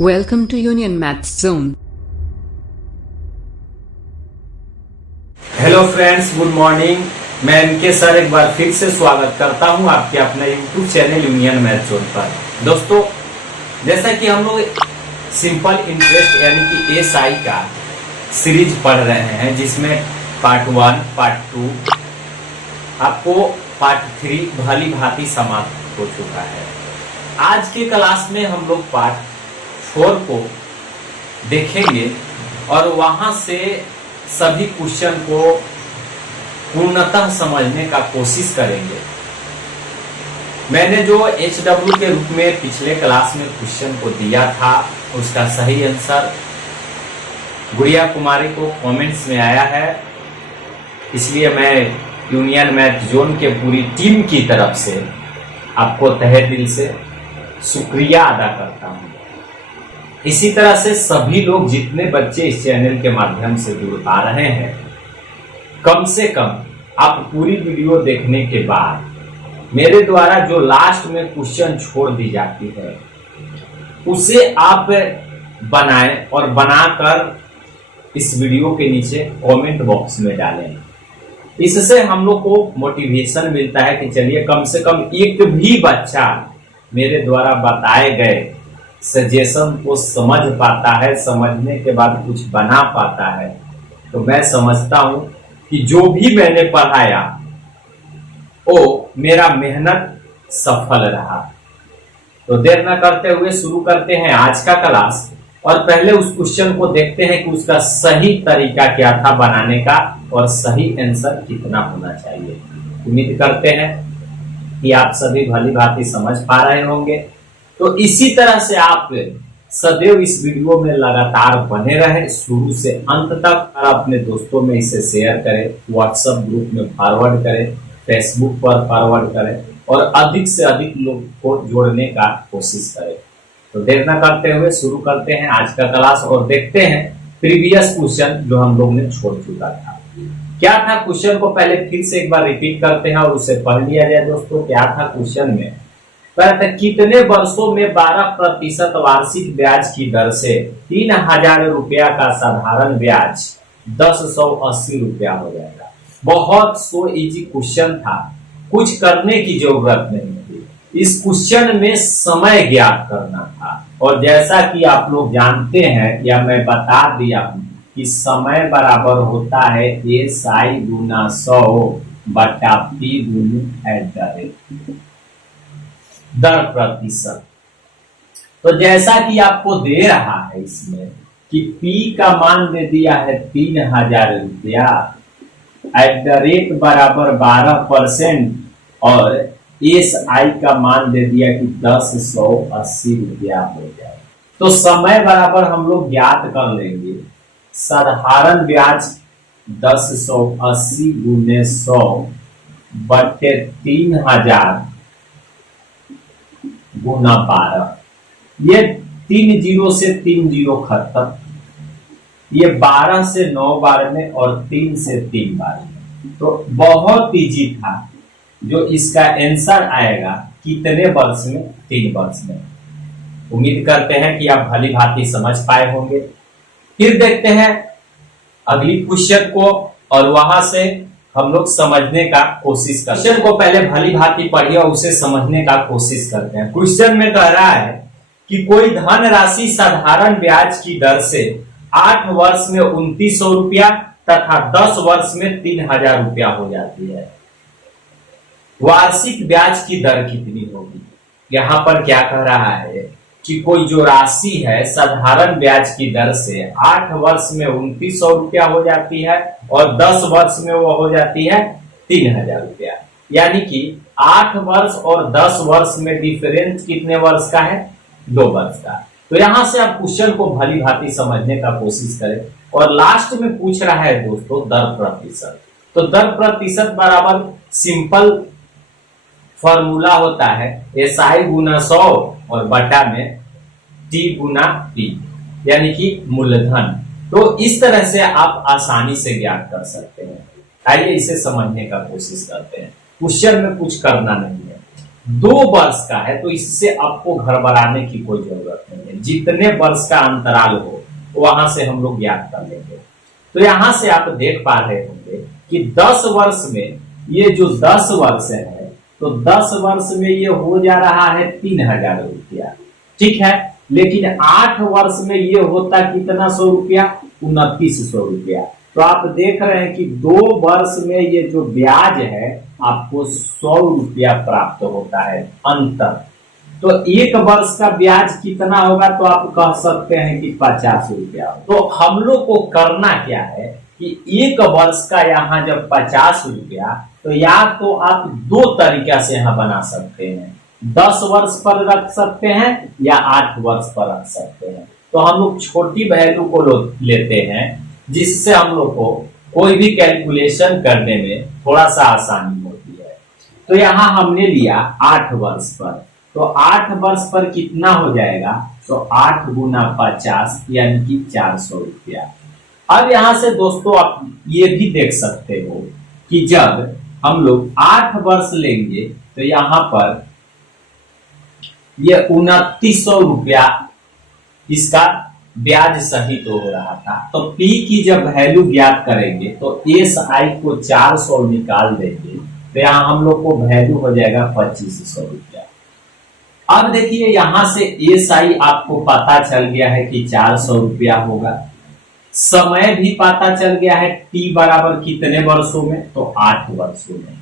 Welcome to Union Maths Zone. Hello friends, good morning. मैं इनके sir एक बार फिर से स्वागत करता हूं आपके अपने YouTube channel union maths zone पर। दोस्तों, जैसा कि हम लोग सिंपल इंटरेस्ट यानी कि एसआई का सीरीज पढ़ रहे हैं, जिसमें पार्ट 1, पार्ट 2, आपको पार्ट 3 भली भांति समाप्त हो चुका है। आज के क्लास में हम लोग पार्ट 4 को देखेंगे और वहां से सभी क्वेश्चन को पूर्णतः समझने का कोशिश करेंगे। मैंने जो HW के रूप में पिछले क्लास में क्वेश्चन को दिया था, उसका सही आंसर गुड़िया कुमारी को कमेंट्स में आया है, इसलिए मैं यूनियन मैथ जोन के पूरी टीम की तरफ से आपको तहे दिल से शुक्रिया अदा करता हूं। इसी तरह से सभी लोग, जितने बच्चे इस चैनल के माध्यम से जुड़ पा रहे हैं, कम से कम आप पूरी वीडियो देखने के बाद मेरे द्वारा जो लास्ट में क्वेश्चन छोड़ दी जाती है उसे आप बनाएं और बनाकर इस वीडियो के नीचे कमेंट बॉक्स में डालें। इससे हम लोग को मोटिवेशन मिलता है कि चलिए कम से कम एक भी बच्चा मेरे द्वारा बताए गए सजेशन को समझ पाता है, समझने के बाद कुछ बना पाता है। तो मैं समझता हूं कि जो भी मैंने पढ़ाया वो मेरा मेहनत सफल रहा। तो देर न करते हुए शुरू करते हैं आज का क्लास, और पहले उस क्वेश्चन को देखते हैं कि उसका सही तरीका क्या था बनाने का और सही आंसर कितना होना चाहिए। उम्मीद करते हैं कि आप सभी भली भांति समझ पा रहे होंगे। तो इसी तरह से आप सदैव इस वीडियो में लगातार बने रहें शुरू से अंत तक, और अपने दोस्तों में इसे शेयर करें, व्हाट्सएप ग्रुप में फॉरवर्ड करें, फेसबुक पर फॉरवर्ड करें और अधिक से अधिक लोग को जोड़ने का कोशिश करें। तो देर न करते हुए शुरू करते हैं आज का क्लास और देखते हैं प्रीवियस क्वेश्चन जो हम लोग ने छोड़ चुका था। क्या था क्वेश्चन को पहले फिर से एक बार रिपीट करते हैं और उसे पढ़ लिया जाए। दोस्तों, क्या था क्वेश्चन में? कितने वर्षों में 12% वार्षिक ब्याज की दर से 3000 रुपया का साधारण ब्याज 1080 रुपया हो जाएगा। बहुत सो इजी क्वेश्चन था, कुछ करने की जरूरत नहीं थी। इस क्वेश्चन में समय ज्ञात करना था, और जैसा कि आप लोग जानते हैं या मैं बता दिया हूं कि समय बराबर होता है SI गुना 100 बटा P गुना @ दर प्रतिशत। तो जैसा कि आपको दे रहा है इसमें कि P का मान दे दिया है 3000 रुपया, @ बराबर 12% और SI का मान दे दिया कि 1080 रुपया हो जाए। तो समय बराबर हम लोग ज्ञात कर लेंगे। साधारण ब्याज 1080 गुने 100 बटे 3000 गुना 12। ये 3 जीरो से 3 जीरो खत्म, ये 12 से 9 बार में और 3 से 3 बार में। तो बहुत इजी था। जो इसका आंसर आएगा कितने वर्ष में? 3 वर्ष में। उम्मीद करते हैं कि आप भली भांति समझ पाए होंगे। फिर देखते हैं अगली क्वेश्चन को और वहां से हम लोग समझने का कोशिश करते हैं। क्वेश्चन को पहले भली भांति पढ़िए और उसे समझने का कोशिश करते हैं। क्वेश्चन में कह रहा है कि कोई धन राशि साधारण ब्याज की दर से 8 वर्ष में 2900 रुपया तथा 10 वर्ष में 3000 रुपया हो जाती है। वार्षिक ब्याज की दर कितनी होगी? यहाँ पर क्या कह रहा है कि कोई जो राशि है साधारण ब्याज की दर से 8 वर्ष में 2900 रुपया हो जाती है और 10 वर्ष में वो हो जाती है 3000 रुपया। यानी कि 8 वर्ष और 10 वर्ष में डिफरेंस कितने वर्ष का है? 2 वर्ष का। तो यहां से आप क्वेश्चन को भली भांति समझने का कोशिश करें। और लास्ट में पूछ रहा है दोस्तों दर प्रतिशत। तो दर प्रतिशत बराबर सिंपल फॉर्मूला होता है SI गुना 100 और बटा में T गुना P, यानी कि मूलधन। तो इस तरह से आप आसानी से ज्ञात कर सकते हैं। आइए इसे समझने का कोशिश करते हैं। क्वेश्चन में कुछ करना नहीं है, 2 वर्ष का है तो इससे आपको घबराने की कोई जरूरत नहीं है। जितने वर्ष का अंतराल हो वहां से हम लोग ज्ञात कर लेंगे। तो यहां से आप देख पा रहे होंगे कि 10 वर्ष में ये जो 10 वर्ष है तो 10 वर्ष में ये हो जा रहा है 3000 रुपया, ठीक है। लेकिन 8 वर्ष में ये होता कितना 100 रुपया, 2900 रुपया। तो आप देख रहे हैं कि 2 वर्ष में ये जो ब्याज है आपको 100 रुपया प्राप्त होता है अंतर। तो 1 वर्ष का ब्याज कितना होगा, तो आप कह सकते हैं कि 50 रुपया। तो हम लोग को करना क्या है कि 1 वर्ष का यहाँ जब 50 रुपया, तो या तो आप 2 तरीका से यहाँ बना सकते हैं, 10 वर्ष पर रख सकते हैं या 8 वर्ष पर रख सकते हैं। तो हम लोग छोटी वैल्यू को लेते हैं जिससे हम लोग को कोई भी कैलकुलेशन करने में थोड़ा सा आसानी होती है। तो यहाँ हमने लिया 8 वर्ष पर, तो 8 वर्ष पर कितना हो जाएगा, तो 8 गुना 50 यानी कि 400 रुपया। अब यहां से दोस्तों आप ये भी देख सकते हो कि जब हम लोग 8 वर्ष लेंगे तो यहां पर ये 2900 रुपया इसका ब्याज सहित हो रहा था। तो P की जब वैल्यू ज्ञात करेंगे तो SI को 400 निकाल देंगे तो यहाँ हम लोग को वैल्यू हो जाएगा 2500 रुपया। अब देखिए यहां से SI आपको पता चल गया है कि 400 रुपया होगा, समय भी पता चल गया है T बराबर कितने वर्षों में, तो 8 वर्षों में।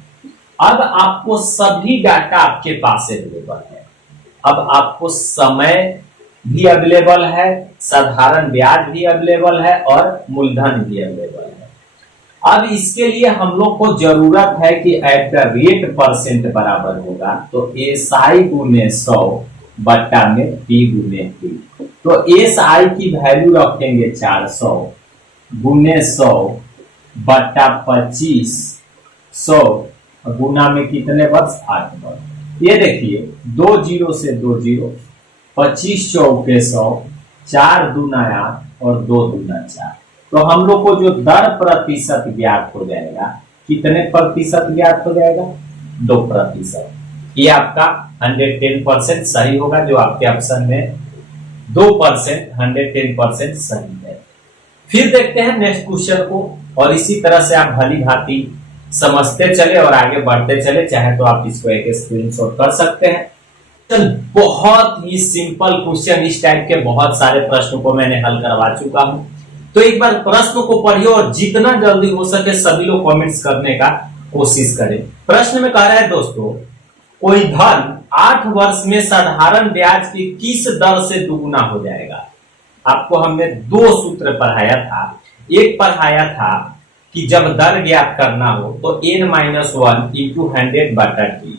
अब आपको सभी डाटा आपके पास अवेलेबल है। अब आपको समय भी अवेलेबल है, साधारण ब्याज भी अवेलेबल है और मूलधन भी अवेलेबल है। अब इसके लिए हम लोग को जरूरत है कि एट द रेट परसेंट बराबर होगा, तो SI गुने 100 बट्टा में P गुने T। तो SI की वैल्यू रखेंगे 400 गुने 100 बट्टा 2500 गुना में कितने वर्ष, 8 वर्ष। ये देखिए 2 0 से 2 0, 25 चौके 100, 4 दूना 8 और 2 दूना 4। तो हम लोग को जो दर प्रतिशत ज्ञात हो जाएगा, कितने प्रतिशत ज्ञात हो जाएगा, 2%। ये आपका 110% सही होगा, जो आपके ऑप्शन में 2% 110% सही है। फिर देखते हैं नेक्स्ट क्वेश्चन को, और इसी तरह से आप भली भांति समझते चले और आगे बढ़ते चले। चाहे तो आप इसको एक स्क्रीनशॉट कर सकते हैं। बहुत ही सिंपल क्वेश्चन, इस टाइप के बहुत सारे प्रश्नों को मैंने हल करवा चुका हूं। तो एक बार प्रश्न को पढ़िए और जितना जल्दी हो सके सभी लोग कमेंट्स करने का कोशिश करें। प्रश्न में कह रहा है दोस्तों, कोई धन 8 वर्ष में साधारण ब्याज की किस दर से दुगुना हो जाएगा। आपको हमने 2 सूत्र पढ़ाया था। एक पढ़ाया था कि जब दर ज्ञात करना हो तो n-1 इंटू 100 बटा t,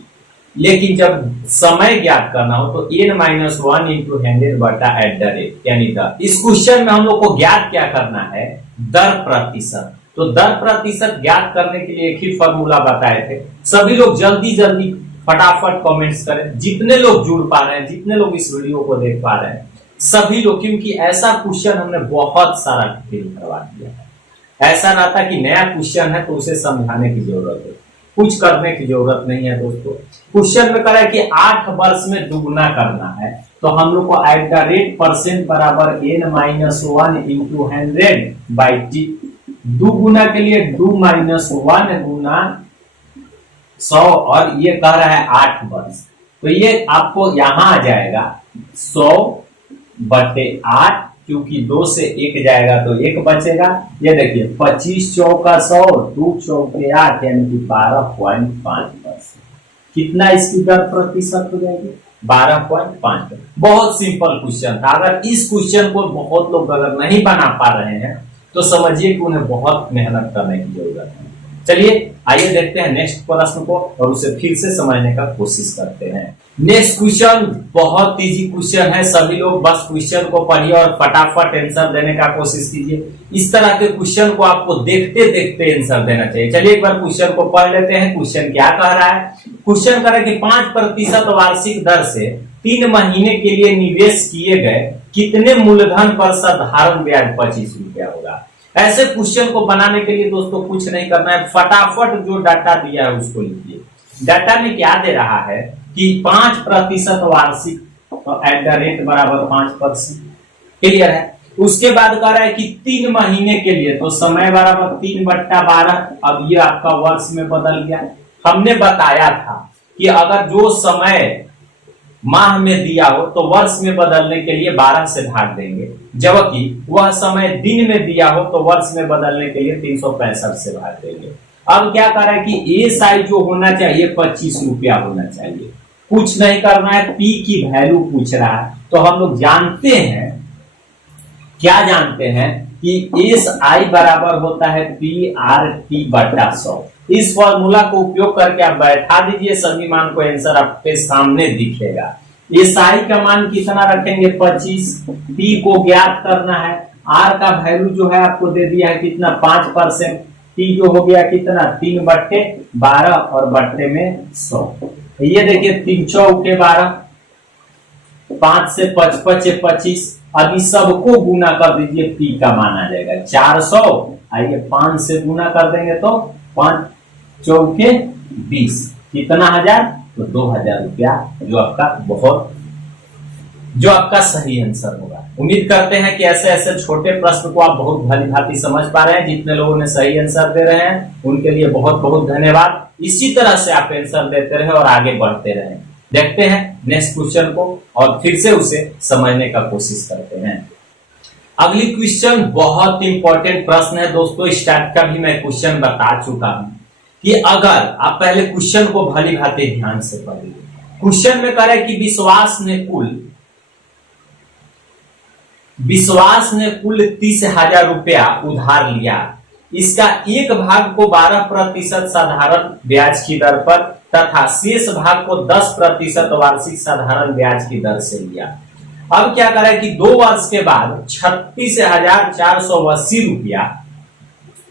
लेकिन जब समय ज्ञात करना हो तो n-1 इंटू 100 बटा एट द रेट यानी दर। इस क्वेश्चन में हम लोग को ज्ञात क्या करना है, दर प्रतिशत। तो दर प्रतिशत ज्ञात करने के लिए एक ही फॉर्मूला बताए थे। सभी लोग जल्दी जल्दी फटाफट कमेंट्स करें, जितने लोग जुड़ पा रहे हैं, जितने लोग इस वीडियो को देख पा रहे हैं सभी लोग, क्योंकि ऐसा क्वेश्चन हमने बहुत सारा फिल करवा दिया है। ऐसा ना था कि नया क्वेश्चन है तो उसे समझाने की जरूरत है, कुछ करने की जरूरत नहीं है दोस्तों। क्वेश्चन में करा है कि 8 वर्ष में दुगुना करना है, तो हम लोग को एट द रेट परसेंट बराबर n-1 इंटू 100 बाई टी। दुगुना के लिए 2-1 गुना 100 और ये कह रहा है 8 वर्ष, तो ये आपको यहां आ जाएगा 100 बटे 8, क्योंकि 2 से 1 जाएगा तो 1 बचेगा। ये देखिए 25 चौका 100, 2 चौके 8 यानी कि 12.5%। कितना इसकी दर प्रतिशत हो जाएगी, 12.5। बहुत सिंपल क्वेश्चन था। अगर इस क्वेश्चन को बहुत लोग अगर नहीं बना पा रहे हैं तो समझिए कि उन्हें बहुत मेहनत करने की जरूरत है। चलिए आइए देखते हैं नेक्स्ट प्रश्न को और उसे फिर से समझने का कोशिश करते हैं। नेक्स्ट क्वेश्चन बहुत इजी क्वेश्चन है। सभी लोग बस क्वेश्चन को पढ़िए और फटाफट आंसर देने का कोशिश कीजिए। इस तरह के क्वेश्चन को आपको देखते देखते आंसर देना चाहिए। चलिए एक बार क्वेश्चन को पढ़ लेते हैं। क्वेश्चन क्या कह रहा है, क्वेश्चन कह रहा है कि 5% वार्षिक दर से 3 महीने के लिए निवेश किए गए कितने मूलधन पर साधारण ब्याज 25 रुपया होगा। ऐसे क्वेश्चन को बनाने के लिए दोस्तों कुछ नहीं करना है, फटाफट जो डाटा दिया है उसको लिखिए। डाटा में क्या दे रहा है कि 5% वार्षिक, तो एट द रेट बराबर 5%। क्लियर है। उसके बाद कह रहा है कि 3 महीने के लिए, तो समय बराबर 3/12। अब ये आपका वर्ष में बदल गया। हमने बताया था कि अगर जो समय माह में दिया हो तो वर्ष में बदलने के लिए 12 से भाग देंगे, जबकि वह समय दिन में दिया हो तो वर्ष में बदलने के लिए 365 से भाग देंगे। अब क्या कर रहा है कि एसआई जो होना चाहिए 25 रुपया होना चाहिए। कुछ नहीं करना है, पी की वैल्यू पूछ रहा है। तो हम लोग जानते हैं, क्या जानते हैं कि एस आई बराबर होता है पी आर टी बटा 100। इस फॉर्मूला को उपयोग करके आप बैठा दीजिए, सभी मान को, आंसर आपके सामने दिखेगा। एस आई का मान कितना रखेंगे 25, पी को ज्ञात करना है, आर का वैल्यू जो है आपको दे दिया है कितना 5%, टी जो हो गया कितना 3/12 और बट्टे में 100। ये देखिए 3 चौके 12, 5 से 55 25। अभी सबको गुना कर दीजिए, पी का मान आ जाएगा 400। आइए 5 से गुना कर देंगे तो 5 चौके 20, कितना हजार, तो 2000 रुपया, जो आपका सही आंसर होगा। उम्मीद करते हैं कि ऐसे ऐसे छोटे प्रश्न को आप बहुत भली भांति समझ पा रहे हैं। जितने लोगों ने सही आंसर दे रहे हैं उनके लिए बहुत बहुत धन्यवाद। इसी तरह से आप आंसर देते रहे और आगे बढ़ते रहे। देखते हैं नेक्स्ट क्वेश्चन को और फिर से उसे समझने का कोशिश करते हैं। अगली क्वेश्चन बहुत इंपॉर्टेंट प्रश्न है दोस्तों। स्टार्ट का भी मैं क्वेश्चन बता चुका हूं कि अगर आप पहले क्वेश्चन को भली भांति ध्यान से पढ़िए। क्वेश्चन में कह रहा है कि विश्वास ने कुल 30,000 रुपया उधार लिया। इसका एक भाग को 12% साधारण ब्याज की दर पर तथा शेष भाग को 10% वार्षिक साधारण ब्याज की दर से लिया। अब क्या कर रहा है कि 2 वर्ष के बाद 36,480 रुपया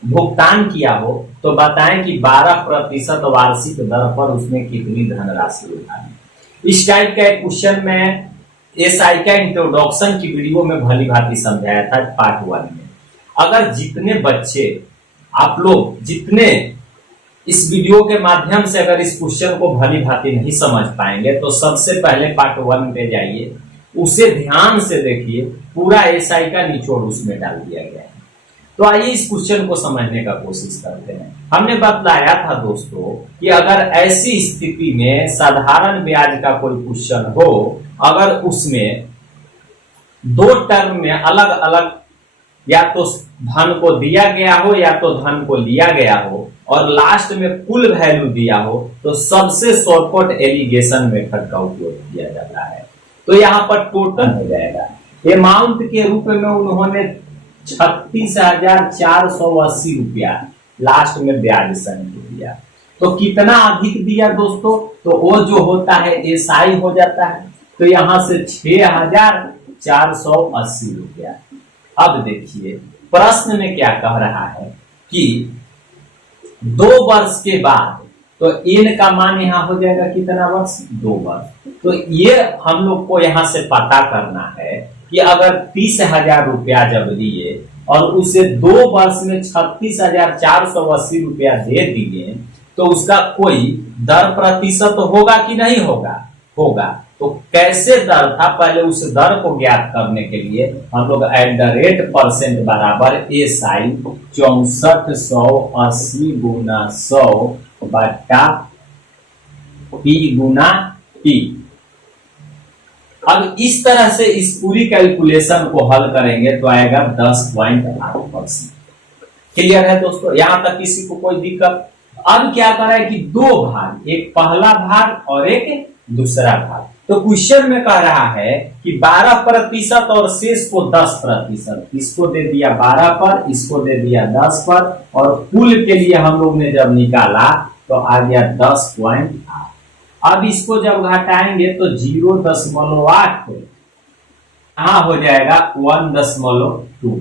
भुगतान किया हो तो बताएं कि 12% वार्षिक दर पर उसने कितनी धनराशि उठाई। इस टाइप का एक क्वेश्चन में एसआई का इंट्रोडक्शन की वीडियो में भली भांति समझाया था पार्ट 1 में। अगर जितने बच्चे आप लोग जितने इस वीडियो के माध्यम से अगर इस क्वेश्चन को भली भांति नहीं समझ पाएंगे तो सबसे पहले पार्ट 1 पे जाइए, उसे ध्यान से देखिए, पूरा एसआई का निचोड़ उसमें डाल दिया गया है। तो आइए इस क्वेश्चन को समझने का कोशिश करते हैं। हमने बतलाया था दोस्तों कि अगर ऐसी स्थिति में साधारण ब्याज का कोई क्वेश्चन हो, अगर उसमें 2 टर्म में अलग अलग या तो धन को दिया गया हो या तो धन को लिया गया हो और लास्ट में कुल वैल्यू दिया हो, तो सबसे शॉर्टकट एलिगेशन मेथड का उपयोग किया जाता है। तो यहाँ पर टोटल हो जाएगा अमाउंट के रूप में उन्होंने 36,480 रुपया लास्ट में ब्याज सहित दिया। तो कितना अधिक दिया दोस्तों, तो वो जो होता है एसआई हो जाता है। तो यहां से 6,480 रुपया। अब देखिए प्रश्न में क्या कह रहा है कि 2 वर्ष के बाद, तो इन का मान यहां हो जाएगा कितना वर्ष, 2 वर्ष। तो ये हम लोग को यहां से पता करना है कि अगर 30,000 रुपया जब लिए और उसे 2 वर्ष में 36,480 रुपया दे दिए, तो उसका कोई दर प्रतिशत होगा कि नहीं होगा, होगा। तो कैसे दर था, पहले उस दर को ज्ञात करने के लिए हम लोग एट द रेट परसेंट बराबर एसआई 6480 गुना 100 बटा पी गुना टी। अब इस तरह से इस पूरी कैलकुलेशन को हल करेंगे तो आएगा 10.8%। क्लियर है दोस्तों, यहां तक किसी को कोई दिक्कत। अब क्या कर रहा है कि 2 भाग, एक पहला भाग और एक दूसरा भाग। तो क्वेश्चन में कह रहा है कि 12% और शेष को 10%। इसको दे दिया 12 पर, इसको दे दिया 10 पर, और कुल के लिए हम लोग ने जब निकाला तो आ गया 10.8। अब इसको जब घटाएंगे तो 0.8 यहां हो जाएगा 1.2।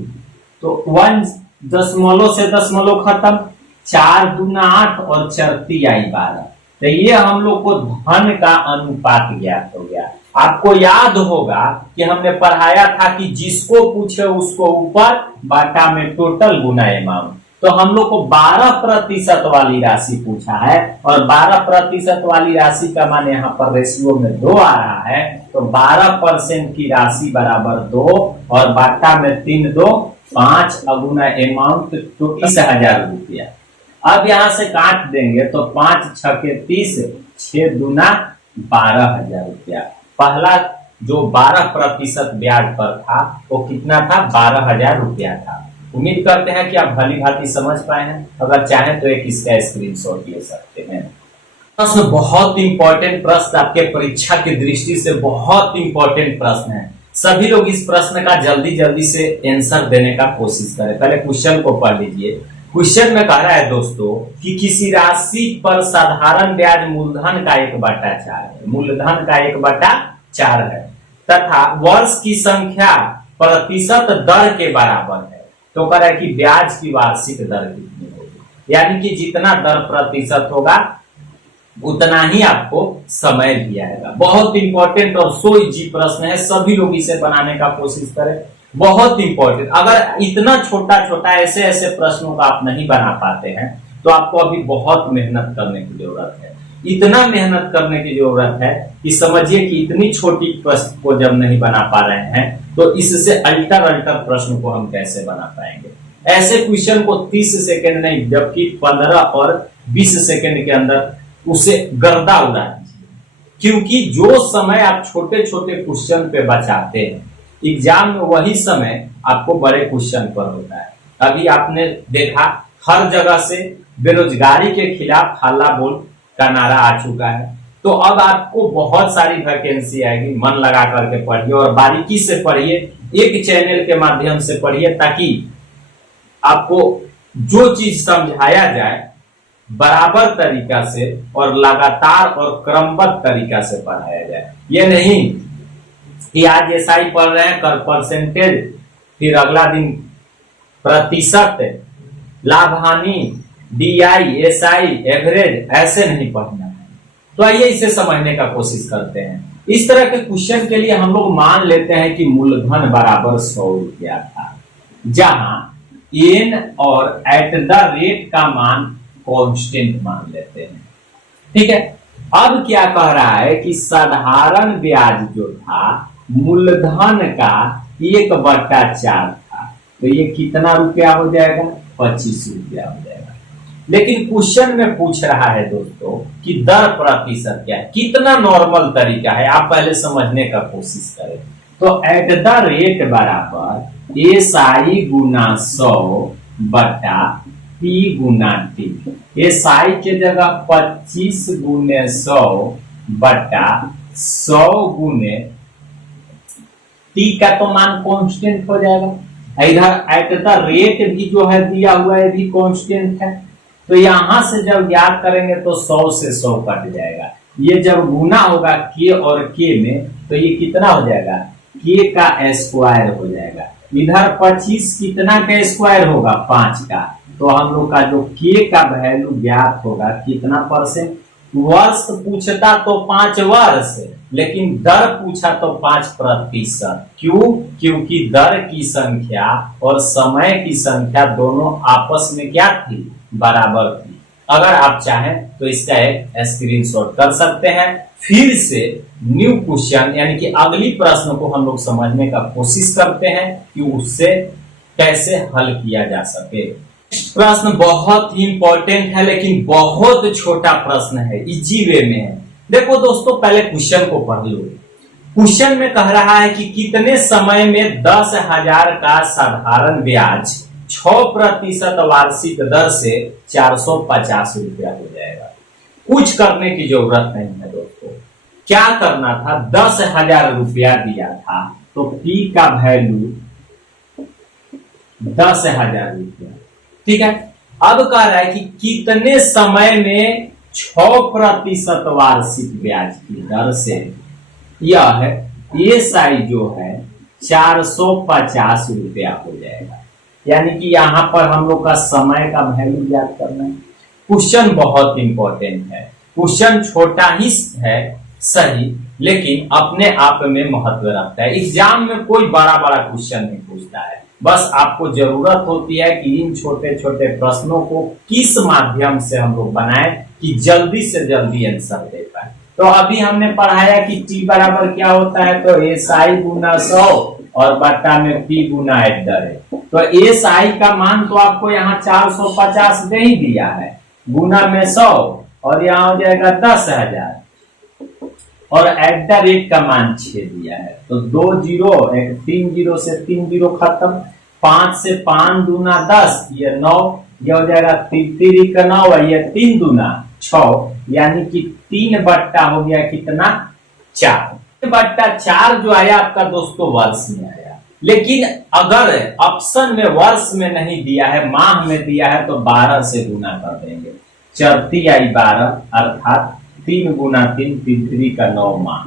तो 1 से दशमलव खत्म, 4 दूना 8 और 4 तिहाई 12। तो ये हम लोग को धन का अनुपात ज्ञात हो गया। आपको याद होगा कि हमने पढ़ाया था कि जिसको पूछे उसको ऊपर, बाटा में टोटल गुना अमाउंट। तो हम लोग को 12% वाली राशि पूछा है, और 12% वाली राशि का मान यहाँ पर रेशियो में 2 आ रहा है, तो 12% की राशि बराबर 2 और बाटा में 3 2 5 अगुना अमाउंट 30,000 रुपया। अब यहाँ से काट देंगे तो 5 6 के 30, 6 दूना 12,000 रुपया। पहला जो 12% ब्याज पर था वो कितना था, 12,000 रुपया था। उम्मीद करते हैं कि आप भली भांति समझ पाए हैं। अगर चाहें तो एक इसका स्क्रीनशॉट ले सकते हैं। प्रश्न बहुत इंपॉर्टेंट प्रश्न, आपके परीक्षा की दृष्टि से बहुत इंपॉर्टेंट प्रश्न है। सभी लोग इस प्रश्न का जल्दी जल्दी से आंसर देने का कोशिश करें। पहले क्वेश्चन को पढ़ लीजिए। क्वेश्चन में कह रहा है दोस्तों कि किसी राशि पर साधारण ब्याज मूलधन का 1/4 है, मूलधन का 1/4 है तथा वर्ष की संख्या प्रतिशत दर के बराबर है। तो कह रहा है कि ब्याज की वार्षिक दर कितनी होगी, यानी कि जितना दर प्रतिशत होगा उतना ही आपको समय भी आएगा। बहुत इंपॉर्टेंट और सो इजी प्रश्न है, सभी लोग इसे बनाने का कोशिश करें। बहुत इंपॉर्टेंट। अगर इतना छोटा छोटा ऐसे ऐसे प्रश्नों का आप नहीं बना पाते हैं तो आपको अभी बहुत मेहनत करने की जरूरत है। इतना मेहनत करने की जरूरत है कि समझिए कि इतनी छोटी प्रश्न को जब नहीं बना पा रहे हैं तो इससे अल्टर अल्टर प्रश्न को हम कैसे बना पाएंगे। ऐसे क्वेश्चन को 30 सेकंड नहीं जबकि 15 और 20 सेकंड के अंदर उसे गर्दा उड़ा दीजिए, क्योंकि जो समय आप छोटे छोटे क्वेश्चन पे बचाते हैं एग्जाम में वही समय आपको बड़े क्वेश्चन पर होता है। अभी आपने देखा हर जगह से बेरोजगारी के खिलाफ हल्ला बोल का नारा आ चुका है, तो अब आपको बहुत सारी वैकेंसी आएगी। मन लगा करके पढ़िए और बारीकी से पढ़िए, एक चैनल के माध्यम से पढ़िए ताकि आपको जो चीज समझाया जाए बराबर तरीका से और लगातार और क्रमबद्ध तरीका से पढ़ाया जाए। ये नहीं कि आज एसआई पढ़ रहे हैं कर परसेंटेज, फिर अगला दिन प्रतिशत, लाभ हानि, डीआई, एसआई, एवरेज, ऐसे नहीं पढ़ना है। तो आइए इसे समझने का कोशिश करते हैं। इस तरह के क्वेश्चन के लिए हम लोग मान लेते हैं कि मूलधन बराबर 100 रुपया था, जहां एन और एट द रेट का मान कांस्टेंट मान लेते हैं। ठीक है। अब क्या कह रहा है कि साधारण ब्याज जो था मूलधन का 1/4 था, तो ये कितना रुपया हो जाएगा, 25 रुपया हो जाएगा। लेकिन क्वेश्चन में पूछ रहा है दोस्तों कि दर प्रतिशत क्या है, कितना नॉर्मल तरीका है, आप पहले समझने का कोशिश करें। तो एट द रेट बराबर एसआई गुना 100 बटा पी गुना टी। एसआई के जगह 25 गुने 100 बटा 100 गुने टी का तो मान कांस्टेंट हो जाएगा। इधर एट द रेट भी जो है दिया हुआ है भी कांस्टेंट है, तो यहां से जब याद करेंगे तो 100 से 100 कट जाएगा। ये जब गुना होगा के और के में तो ये कितना हो जाएगा, के का स्क्वायर हो जाएगा। इधर 25 कितना का स्क्वायर होगा, 5 का, तो हम लोग का जो के का वैल्यू ज्ञात होगा कितना परसेंट। वर्ष पूछता तो 5 वर्ष, लेकिन दर पूछा तो 5%। क्यों? क्योंकि दर की संख्या और समय की संख्या दोनों आपस में क्या थी, बराबर थी। अगर आप चाहें तो इसका एक स्क्रीनशॉट कर सकते हैं। फिर से न्यू क्वेश्चन यानी कि अगली प्रश्न को हम लोग समझने का कोशिश करते हैं कि उससे कैसे हल किया जा सके। प्रश्न बहुत ही इंपॉर्टेंट है लेकिन बहुत छोटा प्रश्न है, इजी वे में है। देखो दोस्तों पहले क्वेश्चन को पढ़ लो। क्वेश्चन में कह रहा है कि कितने समय में 10,000 का साधारण ब्याज 6% वार्षिक दर से 450 रुपया हो जाएगा। कुछ करने की जरूरत नहीं है दोस्तों। क्या करना था, 10,000 रुपया दिया था तो पी का वैल्यू 10,000 रुपया। ठीक है। अब कह रहा है कि कितने समय में 6% वार्षिक ब्याज की दर से यह एसआई जो है 450 रुपया हो जाएगा। यानी कि यहां पर हम लोग का समय का वैल्यू ज्ञात करना है। क्वेश्चन बहुत इंपॉर्टेंट है। क्वेश्चन छोटा ही है सही, लेकिन अपने आप में महत्व रखता है। एग्जाम में कोई बड़ा बड़ा क्वेश्चन नहीं पूछता है, बस आपको जरूरत होती है कि इन छोटे छोटे प्रश्नों को किस माध्यम से हम लोग बनाएं कि जल्दी से जल्दी आंसर दे पाए। तो अभी हमने पढ़ाया कि टी बराबर क्या होता है, तो एस आई गुना 100 और बट्टा में पी गुना एडर है। तो एस आई का मान तो आपको यहाँ 450 दे ही दिया है, गुना में 100 और यहाँ हो जाएगा 10,000 और एट द रेट का मान 6 दिया है। तो 2 जीरो, 3 जीरो से 3 जीरो खत्म, 5 से 5 दूना 10, ये 9, ये हो जाएगा 3 का 9 है, ये 3 दूना 6, यानी कि 3 बट्टा हो गया कितना 4। बट्टा 4 जो आया आपका दोस्तों वर्ष में आया, लेकिन अगर ऑप्शन में वर्ष में नहीं दिया है, माह में दिया है, तो 12 से गुना कर देंगे। चरती आई 12 अर्थात 3 गुना 3, 3 का 9 माह,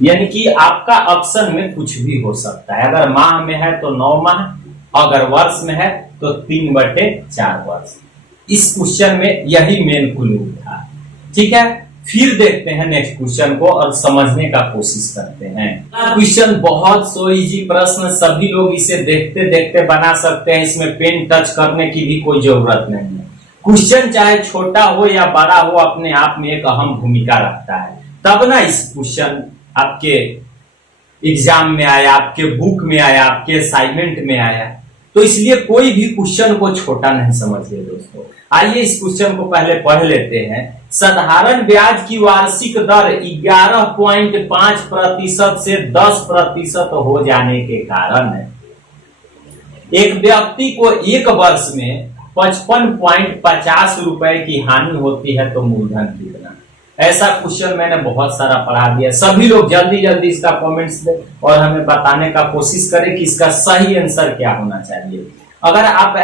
यानी कि आपका ऑप्शन में कुछ भी हो सकता है। अगर माह में है तो 9 माह, अगर वर्ष में है तो 3/4 वर्ष। इस क्वेश्चन में यही मेन क्लू था। ठीक है, फिर देखते हैं नेक्स्ट क्वेश्चन को और समझने का कोशिश करते हैं। क्वेश्चन बहुत सो इजी प्रश्न, सभी लोग इसे देखते देखते बना सकते हैं, इसमें पेन टच करने की भी कोई जरूरत नहीं है। क्वेश्चन चाहे छोटा हो या बड़ा हो, अपने आप में एक अहम भूमिका रखता है, तब ना इस क्वेश्चन आपके एग्जाम में आया, आपके बुक में आया, आपके असाइनमेंट में आया। तो इसलिए कोई भी क्वेश्चन को छोटा नहीं समझिए दोस्तों। आइए इस क्वेश्चन को पहले पढ़ लेते हैं। साधारण ब्याज की वार्षिक दर 11.5% से 10% हो जाने के कारण एक व्यक्ति को एक वर्ष में 55.50 रुपए की हानि होती है, तो मूलधन कितना? ऐसा क्वेश्चन मैंने बहुत सारा पढ़ा दिया। सभी लोग जल्दी जल्दी इसका कमेंट्स दें और हमें बताने का कोशिश करें कि इसका सही आंसर क्या होना चाहिए। अगर आप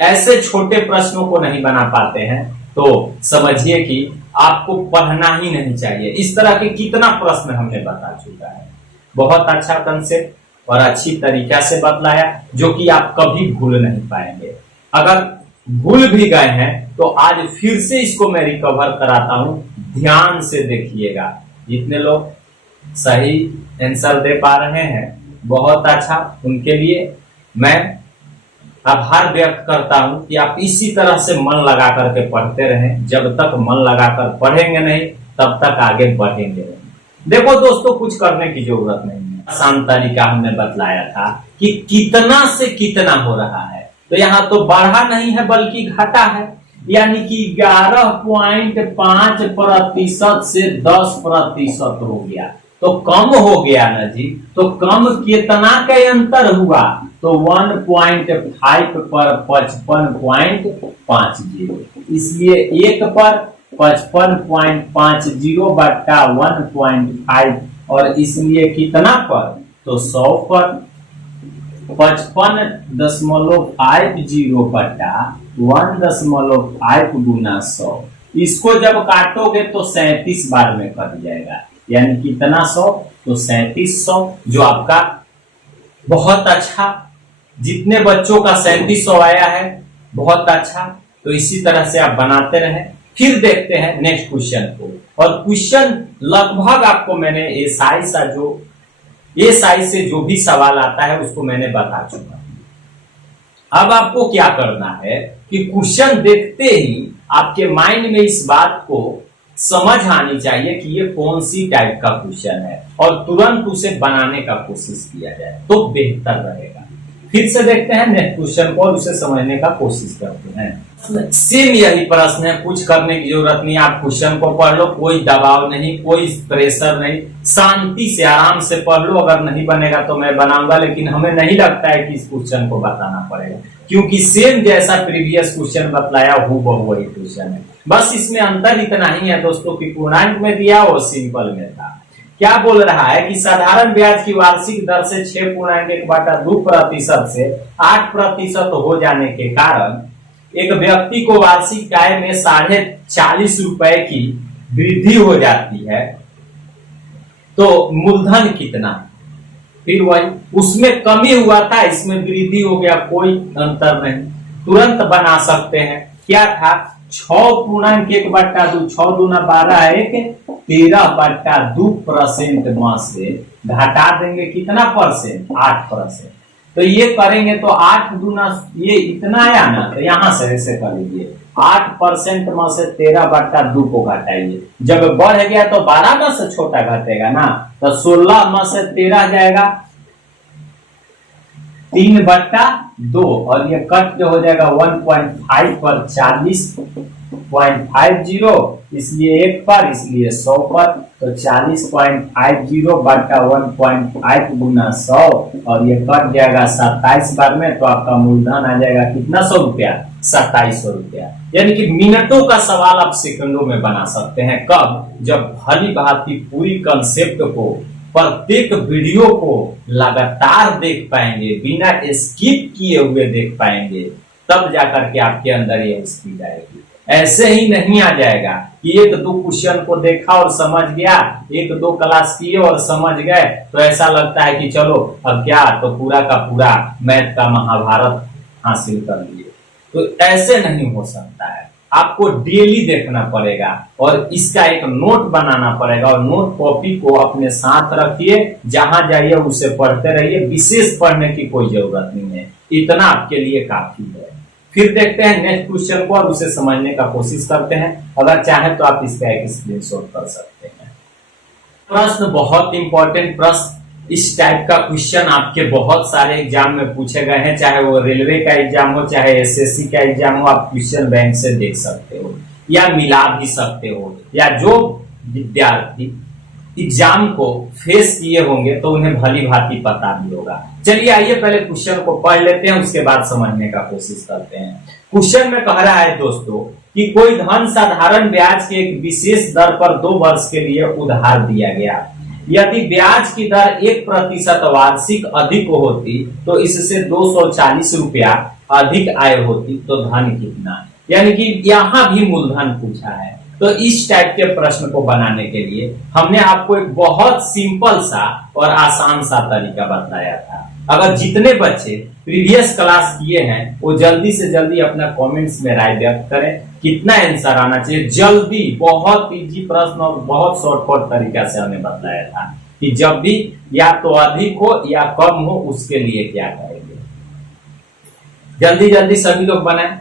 ऐसे छोटे प्रश्नों को नहीं बना पाते हैं तो समझिए कि आपको पढ़ना ही नहीं चाहिए। इस तरह के कितना प्रश्न हमने बता चुका है। बहुत अच्छा कंसेप्ट और अच्छी तरीका से बतलाया, जो कि आप कभी भूल नहीं पाएंगे। अगर भूल भी गए हैं तो आज फिर से इसको मैं रिकवर कराता हूं, ध्यान से देखिएगा। जितने लोग सही आंसर दे पा रहे हैं बहुत अच्छा, उनके लिए मैं आभार व्यक्त करता हूं कि आप इसी तरह से मन लगा करके पढ़ते रहें। जब तक मन लगाकर पढ़ेंगे नहीं तब तक आगे बढ़ेंगे नहीं। देखो दोस्तों, कुछ करने की जरूरत नहीं है। आसान तरीका हमने बतलाया था कि कितना से कितना हो रहा है, तो यहाँ तो बढ़ा नहीं है बल्कि घटा है, यानी कि 11.5% से 10% हो गया, तो कम हो गया ना जी। तो कम कितना का अंतर हुआ, तो 1.5 पर 55.50, इसलिए 1 पर 55.50 बट्टा 1.5, और इसलिए कितना पर, तो 100 पर 55.50 बट्टा 1.5 गुना 100। इसको जब काटोगे तो 37 बार में कट जाएगा, यानी कितना 100, तो 3700, जो आपका बहुत अच्छा। जितने बच्चों का 3700 आया है बहुत अच्छा। तो इसी तरह से आप बनाते रहें। फिर देखते हैं नेक्स्ट क्वेश्चन को, और क्वेश्चन लगभग आपको मैंने एसआई से जो भी सवाल आता है उसको मैंने बता चुका हूं। अब आपको क्या करना है कि क्वेश्चन देखते ही आपके माइंड में इस बात को समझ आनी चाहिए कि ये कौन सी टाइप का क्वेश्चन है, और तुरंत उसे बनाने का कोशिश किया जाए तो बेहतर रहेगा। फिर से देखते हैं नेक्स्ट क्वेश्चन को और उसे समझने का कोशिश करते हैं। सेम यही प्रश्न है, कुछ करने की जरूरत नहीं। आप क्वेश्चन को पढ़ लो, कोई दबाव नहीं, कोई प्रेशर नहीं, शांति से आराम से पढ़ लो। अगर नहीं बनेगा तो मैं बनाऊंगा, लेकिन हमें नहीं लगता है कि इस क्वेश्चन को बताना पड़ेगा, क्योंकि सेम जैसा प्रीवियस क्वेश्चन बतलाया हूबहू वही क्वेश्चन है। बस इसमें अंतर इतना ही है दोस्तों कि पूर्णांक में दिया और सिंपल में था। क्या बोल रहा है कि साधारण ब्याज की वार्षिक दर से 6.1/2% से 8% हो जाने के कारण एक व्यक्ति को वार्षिक आय में 40.5 रुपए की वृद्धि हो जाती है, तो मूलधन कितना? फिर वही, उसमें कमी हुआ था, इसमें वृद्धि हो गया, कोई अंतर नहीं, तुरंत बना सकते हैं। क्या था, 6.1/2, 6 दूना 12 है, 13/2% में से घटा देंगे कितना परसेंट, 8%। तो ये करेंगे तो 8 दूना ये इतना आया ना, तो यहां से ऐसे कर लीजिए 8% में से 13/2 को घटाइए। जब बढ़ गया तो 12 में से छोटा घटेगा ना, तो 16 में से 13 जाएगा 3/2 और ये कट जो हो जाएगा 1.5 पर 40.50, इसलिए 1 पर, इसलिए 100 पर, तो 40.50 बटा 1.5 गुना 100 और ये कट जाएगा 27 बार में, तो आपका मूलधन आ जाएगा कितना, 100 रुपया, 2700 रुपया। यानी कि मिनटों का सवाल आप सेकंडों में बना सकते हैं। कब? जब भली भांति पूरी कंसेप्ट को, प्रत्येक वीडियो को लगातार देख पाएंगे, बिना स्किप किए हुए देख पाएंगे, तब जाकर के आपके अंदर ये स्पीड आएगी। ऐसे ही नहीं आ जाएगा कि 1-2 क्वेश्चन को देखा और समझ गया, 1-2 क्लास किए और समझ गए, तो ऐसा लगता है कि चलो अब क्या, तो पूरा का पूरा मैथ का महाभारत हासिल कर लिए। तो ऐसे नहीं हो सकता है, आपको डेली देखना पड़ेगा और इसका एक नोट बनाना पड़ेगा और नोट कॉपी को अपने साथ रखिए, जहां जाइए उसे पढ़ते रहिए, विशेष पढ़ने की कोई जरूरत नहीं है, इतना आपके लिए काफी है। फिर देखते हैं नेक्स्ट क्वेश्चन को और उसे समझने का कोशिश करते हैं। अगर चाहे तो आप इसका एक स्क्रीनशॉट कर सकते हैं। प्रश्न बहुत इंपॉर्टेंट प्रश्न, इस टाइप का क्वेश्चन आपके बहुत सारे एग्जाम में पूछे गए हैं, चाहे वो रेलवे का एग्जाम हो, चाहे एसएससी का एग्जाम हो, आप क्वेश्चन बैंक से देख सकते हो या मिला भी सकते हो, या जो विद्यार्थी एग्जाम को फेस किए होंगे तो उन्हें भली भांति पता भी होगा। चलिए आइए पहले क्वेश्चन को पढ़ लेते हैं, उसके बाद समझने का कोशिश करते हैं। क्वेश्चन में कह रहा है दोस्तों कि कोई धन साधारण ब्याज के एक विशेष दर पर 2 वर्ष के लिए उधार दिया गया। यदि ब्याज की दर 1% वार्षिक अधिक होती तो इससे 240 रुपया अधिक आय होती, तो धन कितना? यानी कि यहां भी मूलधन पूछा है। तो इस टाइप के प्रश्न को बनाने के लिए हमने आपको एक बहुत सिंपल सा और आसान सा तरीका बताया था। अगर जितने बच्चे प्रीवियस क्लास किए हैं वो जल्दी से जल्दी अपना कमेंट्स में राय व्यक्त करें, कितना आंसर आना चाहिए जल्दी। बहुत इजी प्रश्न और बहुत शॉर्टकट तरीका से हमने बताया था कि जब भी या तो अधिक हो या कम हो उसके लिए क्या करेंगे। जल्दी जल्दी सभी लोग बनाएं,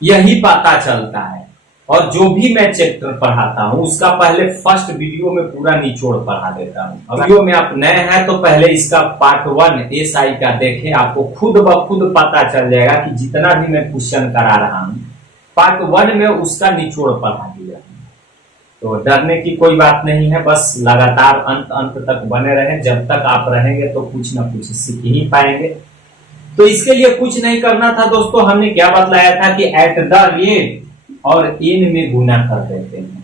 यही पता चलता है। और जो भी मैं चैप्टर पढ़ाता हूं उसका पहले फर्स्ट वीडियो में पूरा निचोड़ पढ़ा देता हूं। वीडियो में आप नए हैं तो पहले इसका पार्ट 1 एसआई का देखें, आपको खुद ब खुद पता चल जाएगा कि जितना भी मैं क्वेश्चन करा रहा हूं पार्ट 1 में उसका निचोड़ पढ़ा दिया। तो डरने की कोई बात नहीं है, बस लगातार अंत तक बने रहें। जब तक आप रहेंगे तो कुछ ना कुछ सीख ही पाएंगे। तो इसके लिए कुछ नहीं करना था दोस्तों, हमने क्या बतलाया था कि एट द रेट और इन में गुना कर देते हैं।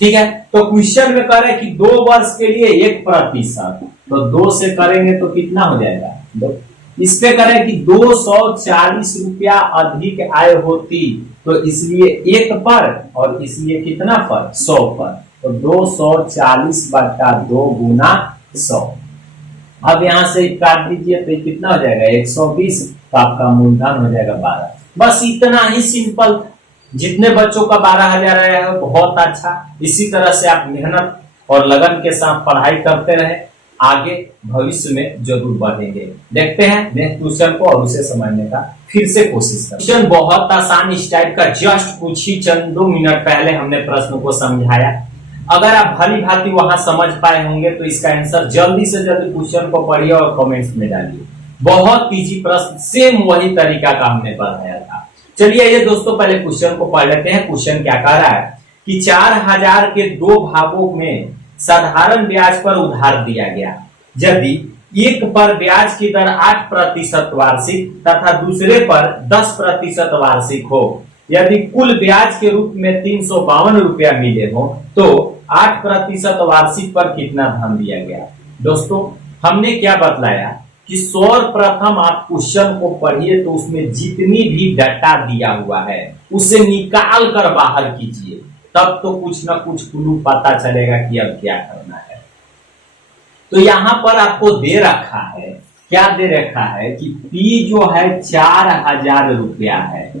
ठीक है, तो क्वेश्चन में कह रहे हैं कि 2 वर्ष के लिए 1%, तो 2 से करेंगे तो कितना हो जाएगा 2। इस पे करें कि 240 रुपया अधिक आय होती, तो इसलिए 1 पर और इसलिए कितना पर 100 पर, तो 240/2 गुना 100। अब यहां से काट दीजिए तो कितना हो जाएगा 120, तो आपका मूलधन हो जाएगा 12। बस इतना ही सिंपल। जितने बच्चों का 12,000 आया है बहुत अच्छा। इसी तरह से आप मेहनत और लगन के साथ पढ़ाई करते रहे, आगे भविष्य में जरूर बढ़ेंगे। देखते हैं नेक्स्ट क्वेश्चन को और उसे समझने का फिर से कोशिश करें। क्वेश्चन बहुत आसान इस टाइप का, जस्ट कुछ ही चंद 2 मिनट पहले हमने प्रश्न को समझाया। अगर आप भली भांति वहां समझ पाए होंगे तो इसका आंसर जल्दी से जल्दी क्वेश्चन को पढ़िए और कमेंट्स में डालिए। बहुत इजी प्रश्न, सेम वही तरीका का हमने पढ़ाया था। चलिए ये दोस्तों पहले क्वेश्चन को पढ़ लेते हैं। क्वेश्चन क्या कह रहा है कि 4000 के 2 भागों में साधारण ब्याज पर उधार दिया गया। यदि एक पर ब्याज की दर 8% वार्षिक तथा दूसरे पर 10% वार्षिक हो, यदि कुल ब्याज के रूप में 352 रुपया मिले हो तो 8% वार्षिक पर कितना धन दिया गया। दोस्तों हमने क्या बतलाया कि सर्वप्रथम आप क्वेश्चन को पढ़िए तो उसमें जितनी भी डाटा दिया हुआ है उसे निकाल कर बाहर कीजिए, तब तो कुछ ना कुछ क्लू पता चलेगा कि अब क्या करना है। तो यहां पर आपको दे रखा है, क्या दे रखा है कि P जो है 4000 रुपया है,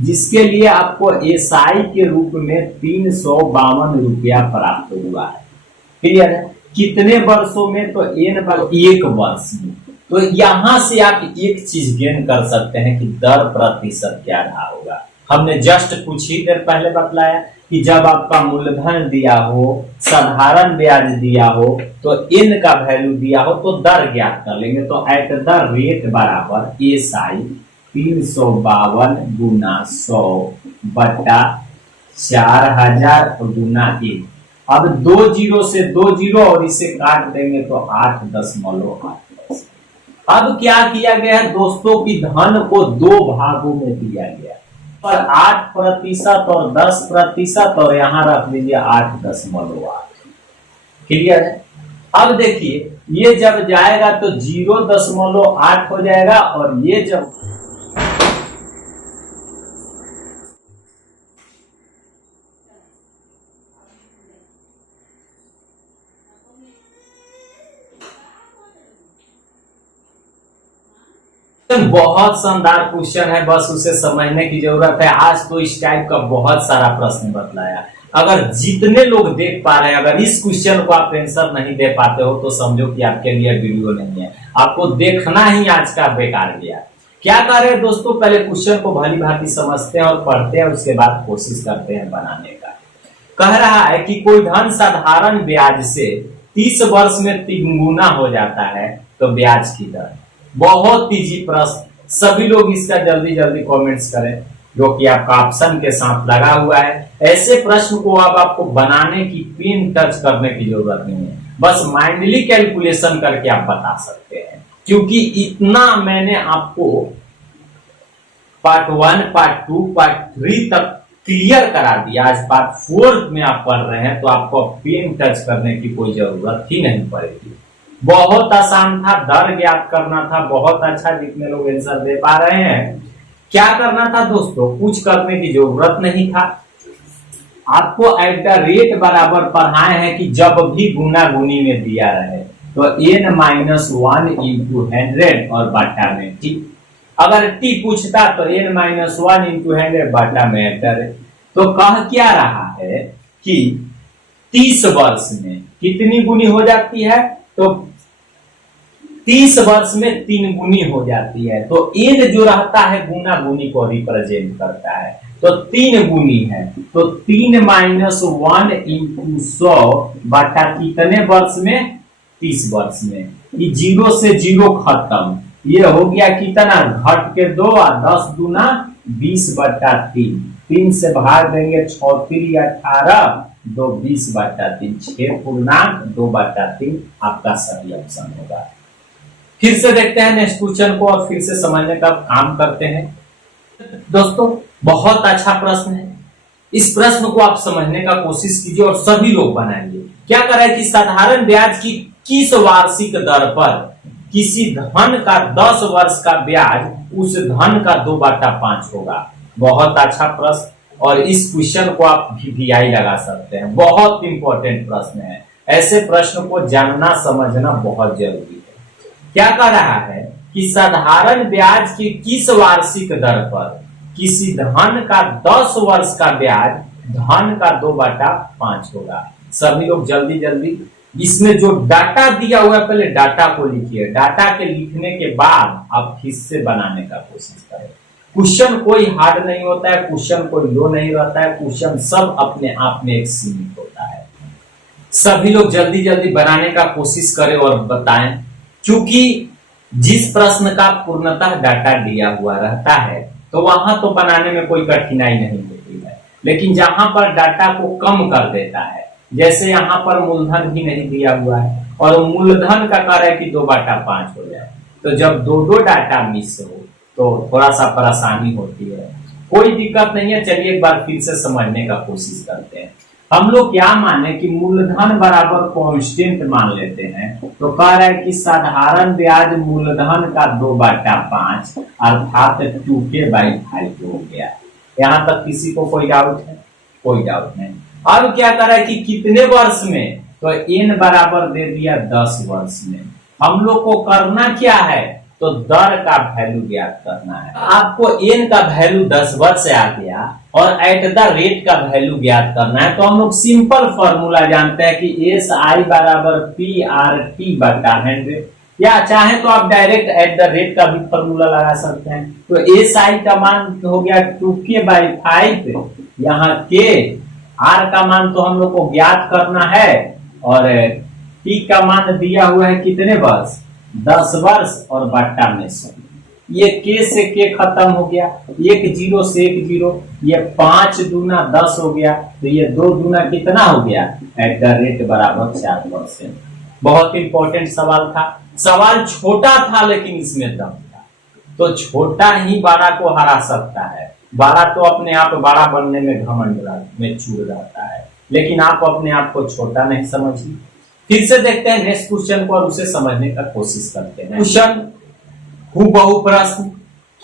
जिसके लिए आपको एसआई के रूप में 352 रुपया प्राप्त हुआ है। क्लियर है? कितने वर्षों में? तो 1 वर्ष में। तो यहां से आप एक चीज गेन कर सकते हैं कि दर प्रतिशत क्या रहा होगा। हमने जस्ट कुछ ही देर पहले बतलाया कि जब आपका मूलधन दिया हो, साधारण ब्याज दिया हो, तो n का वैल्यू दिया हो तो दर ज्ञात कर लेंगे। तो एट द रेट बराबर एसआई 352 गुना 100 बटा 4000 गुना 1। अब 2 जीरो से 2 जीरो और इसे काट देंगे तो 8.8। अब क्या किया गया है दोस्तों की धन को दो भागों में दिया गया पर 8% और 10%, और यहां रख लीजिए 8.8। क्लियर है। अब देखिए ये जब जाएगा तो 0.8 हो जाएगा, और ये जब बहुत शानदार क्वेश्चन है, बस उसे समझने की जरूरत है। आज तो इस टाइप का बहुत सारा प्रश्न बतलाया। अगर जितने लोग देख पा रहे हैं, अगर इस क्वेश्चन को आप आंसर नहीं दे पाते हो तो समझो कि आपके लिए वीडियो नहीं है, आपको देखना ही आज का बेकार गया। क्या कर रहे हैं दोस्तों, पहले क्वेश्चन को भली भांति समझते हैं और पढ़ते हैं, उसके बाद कोशिश करते हैं बनाने का। कह रहा है कि कोई धन साधारण ब्याज से 30 वर्ष में 3 गुना हो जाता है तो ब्याज की दर। बहुत इजी प्रश्न, सभी लोग इसका जल्दी जल्दी कमेंट्स करें, जो कि आपका ऑप्शन के साथ लगा हुआ है। ऐसे प्रश्न को अब आपको बनाने की पेन टच करने की जरूरत नहीं है, बस माइंडली कैलकुलेशन करके आप बता सकते हैं, क्योंकि इतना मैंने आपको पार्ट 1, पार्ट 2, पार्ट 3 तक क्लियर करा दिया। आज पार्ट 4 में आप पढ़ रहे हैं तो आपको पेन टच करने की कोई जरूरत ही नहीं पड़ेगी। बहुत आसान था, दर ज्ञात करना था। बहुत अच्छा, जितने लोग आंसर दे पा रहे हैं। क्या करना था दोस्तों, कुछ करने की जरूरत नहीं था। आपको एट द रेट बराबर पढ़ाए हैं कि जब भी गुना गुनी में दिया रहे तो n-1 इंटू 100 और बाटा में t। अगर t पूछता तो n-1 इंटू 100 बाटा में एंटर। तो कह क्या रहा है कि 30 वर्ष में कितनी गुनी हो जाती है, तो 30 वर्ष में 3 गुनी हो जाती है। तो n जो रहता है गुना गुनी को रिप्रेजेंट करता है, तो 3 गुनी है, तो 3-1 इंटू 100 बाटा कितने वर्ष में, 30 वर्ष में। ये 0 से 0 खत्म, ये हो गया कितना, घट के 2 और 10 गुना 20 बटा 3। 3 से भाग देंगे 6 3 18, 2 20 बटा 3, 6 पूर्णांक 2 बटा 3 आपका सही ऑप्शन होगा। फिर से देखते हैं नेक्स्ट क्वेश्चन को और फिर से समझने का काम करते हैं। दोस्तों बहुत अच्छा प्रश्न है, इस प्रश्न को आप समझने का कोशिश कीजिए और सभी लोग बनाएंगे। क्या कर रहा है कि साधारण ब्याज की किस वार्षिक दर पर किसी धन का 10 वर्ष का ब्याज उस धन का 2/5 होगा। बहुत अच्छा प्रश्न, और इस क्वेश्चन को आप VVI लगा सकते हैं। बहुत इंपॉर्टेंट प्रश्न है, ऐसे प्रश्न को जानना समझना बहुत जरूरी है। क्या कह रहा है कि साधारण ब्याज की किस वार्षिक दर पर किसी धन का 10 वर्ष का ब्याज धन का 2/5 होगा। सभी लोग जल्दी जल्दी इसमें जो डाटा दिया हुआ है पहले डाटा को लिखिए, डाटा के लिखने के बाद आप हिस्से बनाने का कोशिश करें। क्वेश्चन कोई हार्ड नहीं होता है, क्वेश्चन कोई लो नहीं रहता है, क्वेश्चन सब अपने आप में एक सीमित होता है। सभी लोग जल्दी जल्दी बनाने का कोशिश करें और बताएं, क्योंकि जिस प्रश्न का पूर्णतः डाटा दिया हुआ रहता है तो वहां तो बनाने में कोई कठिनाई नहीं होती है, लेकिन जहां पर डाटा को कम कर देता है, जैसे यहाँ पर मूलधन भी नहीं दिया हुआ है और मूलधन का कार्य कि 2/5 हो जाए, तो जब दो डाटा मिस हो तो थोड़ा सा परेशानी होती है। कोई दिक्कत नहीं है, चलिए एक बार फिर से समझने का कोशिश करते हैं। हम लोग क्या माने कि मूलधन बराबर कांस्टेंट मान लेते हैं, तो कह रहा है कि साधारण ब्याज मूलधन का 2/5 अर्थात 2k/5 हो गया। यहाँ तक किसी को कोई डाउट है? कोई डाउट नहीं। अब क्या कर रहा है कि कितने वर्ष में, तो n बराबर दे दिया 10 वर्ष में। हम लोग को करना क्या है, तो दर का वैल्यू ज्ञात करना है। आपको n का वैल्यू 10 वर्ष से आ गया और एट द रेट का वैल्यू ज्ञात करना है, तो हम लोग सिंपल फॉर्मूला जानते हैं कि SI बराबर PRT/100। या चाहे तो आप डायरेक्ट एट द रेट का भी फॉर्मूला लगा सकते हैं। तो ए साई का मान हो गया 2k/5, यहाँ के आर का मान तो हम लोग को ज्ञात करना है, और टी का मान दिया हुआ है कितने वर्ष, 10 वर्ष, और बट्टा में 100। ये के से के खत्म हो गया, 1 0 से 1 0, ये 5 दूना 10 हो गया, तो ये 2 दूना कितना हो गया, एट द रेट बराबर 4%। बहुत इंपॉर्टेंट सवाल था। सवाल छोटा था लेकिन इसमें दम था। तो छोटा ही बड़ा को हरा सकता है। बड़ा तो अपने आप बड़ा बनने में घमंड में चूर जाता है, लेकिन आप अपने आप को छोटा नहीं समझिए। फिर से देखते हैं नेक्स्ट क्वेश्चन को और उसे समझने का कोशिश करते हैं। क्वेश्चन हूबहू प्रश्न,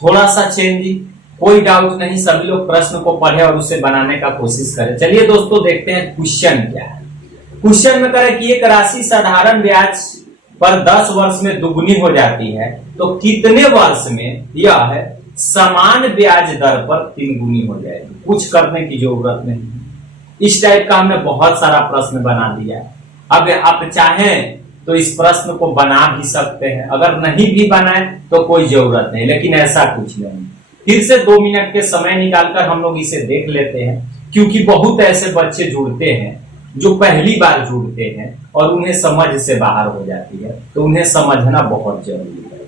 थोड़ा सा चेंजिंग, कोई डाउट नहीं, सभी लोग प्रश्न को पढ़े और उसे बनाने का कोशिश करें। चलिए दोस्तों देखते हैं क्वेश्चन क्या है। क्वेश्चन में करें कि एक राशि साधारण ब्याज पर 10 वर्ष में दुगुनी हो जाती है, तो कितने वर्ष में यह समान ब्याज दर पर 3 गुनी हो जाएगी। कुछ करने की जरूरत नहीं। इस टाइप का हमने बहुत सारा प्रश्न बना दिया। अब आप चाहें तो इस प्रश्न को बना भी सकते हैं, अगर नहीं भी बनाए तो कोई जरूरत नहीं, लेकिन ऐसा कुछ नहीं। फिर से 2 मिनट के समय निकालकर हम लोग इसे देख लेते हैं, क्योंकि बहुत ऐसे बच्चे जुड़ते हैं जो पहली बार जुड़ते हैं और उन्हें समझ से बाहर हो जाती है, तो उन्हें समझना बहुत जरूरी है।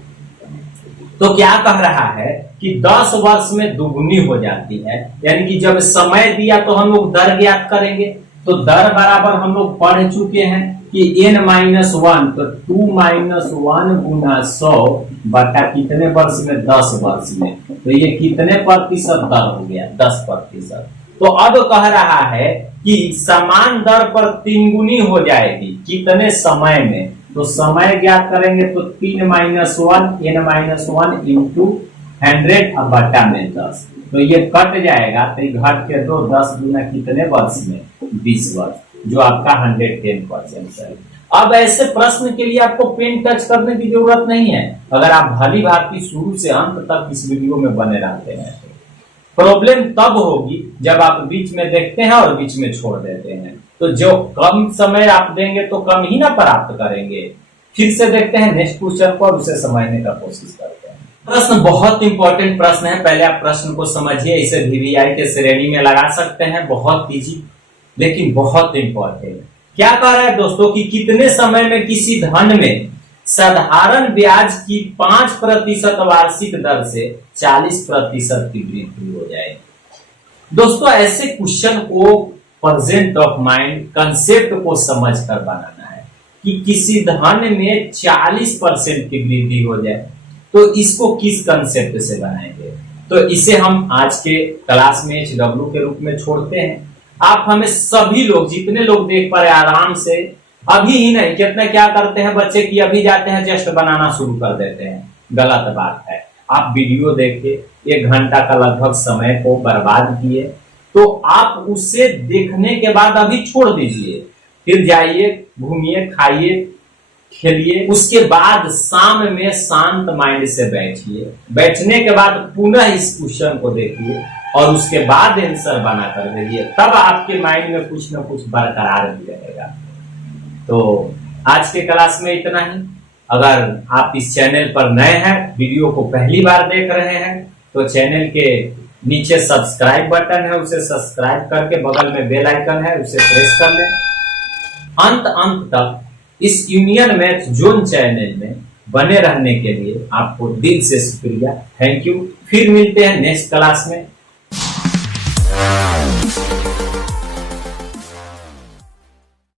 तो क्या कह रहा है कि 10 वर्ष में दुगुनी हो जाती है, यानी कि जब समय दिया तो हम लोग दर ज्ञात करेंगे। तो दर बराबर हम लोग पढ़ चुके हैं कि n-1, तो 2-1 गुना 100 बटा कितने वर्ष में, 10 वर्ष में। तो ये कितने प्रतिशत दर हो गया, 10%। तो अब कह रहा है कि समान दर पर 3 गुनी हो जाएगी, कितने समय में। तो समय ज्ञात करेंगे तो 3-1 n-1 इंटू 100 अब बटा में 10। तो ये कट जाएगा, तो ये घट के 10 गुना कितने वर्ष में, 20 वर्ष, जो आपका 110% है। अब ऐसे प्रश्न के लिए आपको पेन टच करने की जरूरत नहीं है, अगर आप भली भांति शुरू से अंत तक इस वीडियो में बने रहते हैं। प्रॉब्लम तब होगी जब आप बीच में देखते हैं और बीच में छोड़ देते हैं। तो जो कम समय आप देंगे तो कम ही ना प्राप्त करेंगे। फिर से देखते हैं नेक्स्ट क्वेश्चन को और उसे समझने का कोशिश करते हैं। प्रश्न बहुत इंपॉर्टेंट प्रश्न है, पहले आप प्रश्न को समझिए। इसे VVI के श्रेणी में लगा सकते हैं, बहुत इजी लेकिन बहुत इंपॉर्टेंट। क्या कह रहा है दोस्तों कि कितने समय में किसी धन में साधारण ब्याज की 5% वार्षिक दर से 40% की वृद्धि हो जाए। दोस्तों ऐसे क्वेश्चन को प्रेजेंट ऑफ माइंड कंसेप्ट को समझकर बनाना है कि किसी धन में 40% की वृद्धि हो जाए, तो इसको किस कंसेप्ट से बनाएंगे। तो इसे हम आज के क्लास में HW के रूप में छोड़ते हैं। आप हमें सभी लोग, जितने लोग देख पा रहे, आराम से अभी ही नहीं, कितने क्या करते हैं बच्चे की अभी जाते हैं जस्ट बनाना शुरू कर देते हैं। गलत बात है। आप वीडियो देखिए, 1 घंटा का लगभग समय को बर्बाद किए, तो आप उसे देखने के बाद अभी छोड़ दीजिए, फिर जाइए घूमिए, खाइए, खेलिए, उसके बाद शाम में शांत माइंड से बैठिए। बैठने के बाद पुनः इस क्वेश्चन को देखिए और उसके बाद आंसर बना कर दीजिए, तब आपके माइंड में कुछ न कुछ बरकरार भी रहेगा। तो आज के क्लास में इतना ही। अगर आप इस चैनल पर नए हैं, वीडियो को पहली बार देख रहे हैं, तो चैनल के नीचे सब्सक्राइब बटन है, उसे सब्सक्राइब करके बगल में बेल आइकन है, उसे प्रेस कर लें। अंत तक इस यूनियन मैथ जोन चैनल में बने रहने के लिए आपको दिल से शुक्रिया। Thank you. फिर मिलते हैं नेक्स्ट क्लास में।